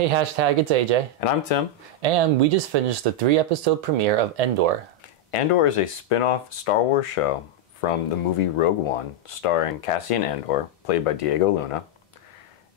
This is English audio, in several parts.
Hey, hashtag, it's AJ. And I'm Tim. And we just finished the 3-episode premiere of Andor. Andor is a spin-off Star Wars show from the movie Rogue One, starring Cassian Andor, played by Diego Luna.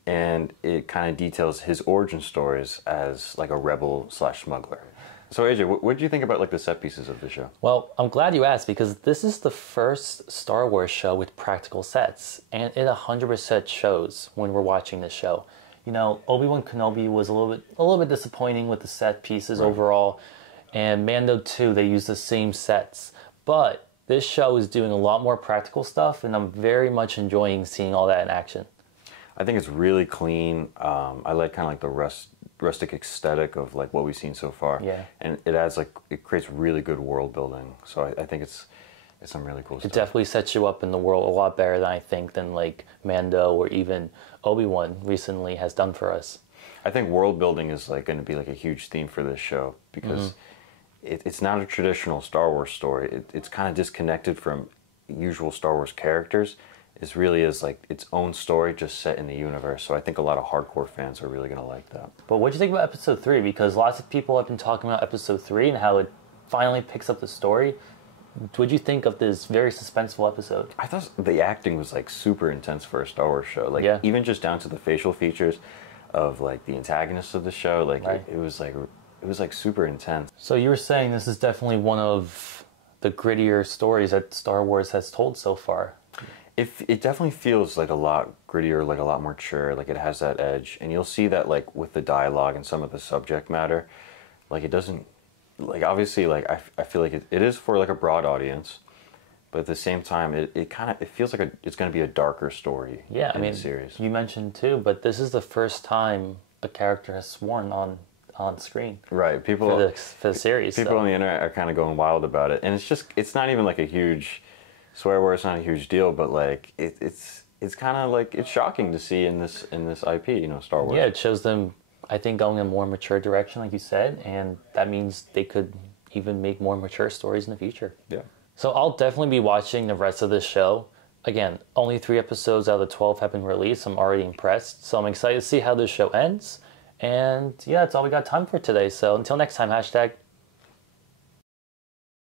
And it kind of details his origin stories as like a rebel slash smuggler. So AJ, what did you think about like the set pieces of the show? Well, I'm glad you asked because this is the first Star Wars show with practical sets. And it 100% shows when we're watching this show. You know, Obi-Wan Kenobi was a little bit disappointing with the set pieces overall. And Mando 2, they used the same sets. But this show is doing a lot more practical stuff, and I'm very much enjoying seeing all that in action. I think it's really clean. I like kind of like the rustic aesthetic of like what we've seen so far. Yeah. And it creates really good world building. So I think it's some really cool stuff. It definitely sets you up in the world a lot better than I think than like Mando or even Obi-Wan recently has done for us. I think world building is like going to be like a huge theme for this show because it's not a traditional Star Wars story. It's kind of disconnected from usual Star Wars characters. It really is like its own story just set in the universe. So I think a lot of hardcore fans are really going to like that. But what do you think about episode 3? Because lots of people have been talking about episode 3 and how it finally picks up the story. What do you think of this very suspenseful episode? I thought the acting was like super intense for a Star Wars show. Like even just down to the facial features of like the antagonists of the show. Like it was like super intense. So you were saying this is definitely one of the grittier stories that Star Wars has told so far. It definitely feels like a lot grittier, like a lot more mature, like it has that edge. And you'll see that like with the dialogue and some of the subject matter, like it doesn't, like obviously like I feel like it is for like a broad audience, but at the same time it feels like it's going to be a darker story in the series. You mentioned too, but this is the first time a character has sworn on screen. Right, people for the series. People on the internet are kind of going wild about it, and it's not even like a huge swear word. It's not a huge deal, but like it's kind of like it's shocking to see in this IP, you know, Star Wars. Yeah, it shows them, I think, going in a more mature direction, like you said, and that means they could even make more mature stories in the future. Yeah. So I'll definitely be watching the rest of this show. Again, only 3 episodes out of the 12 have been released. I'm already impressed, so I'm excited to see how this show ends. And yeah, that's all we got time for today. So until next time, hashtag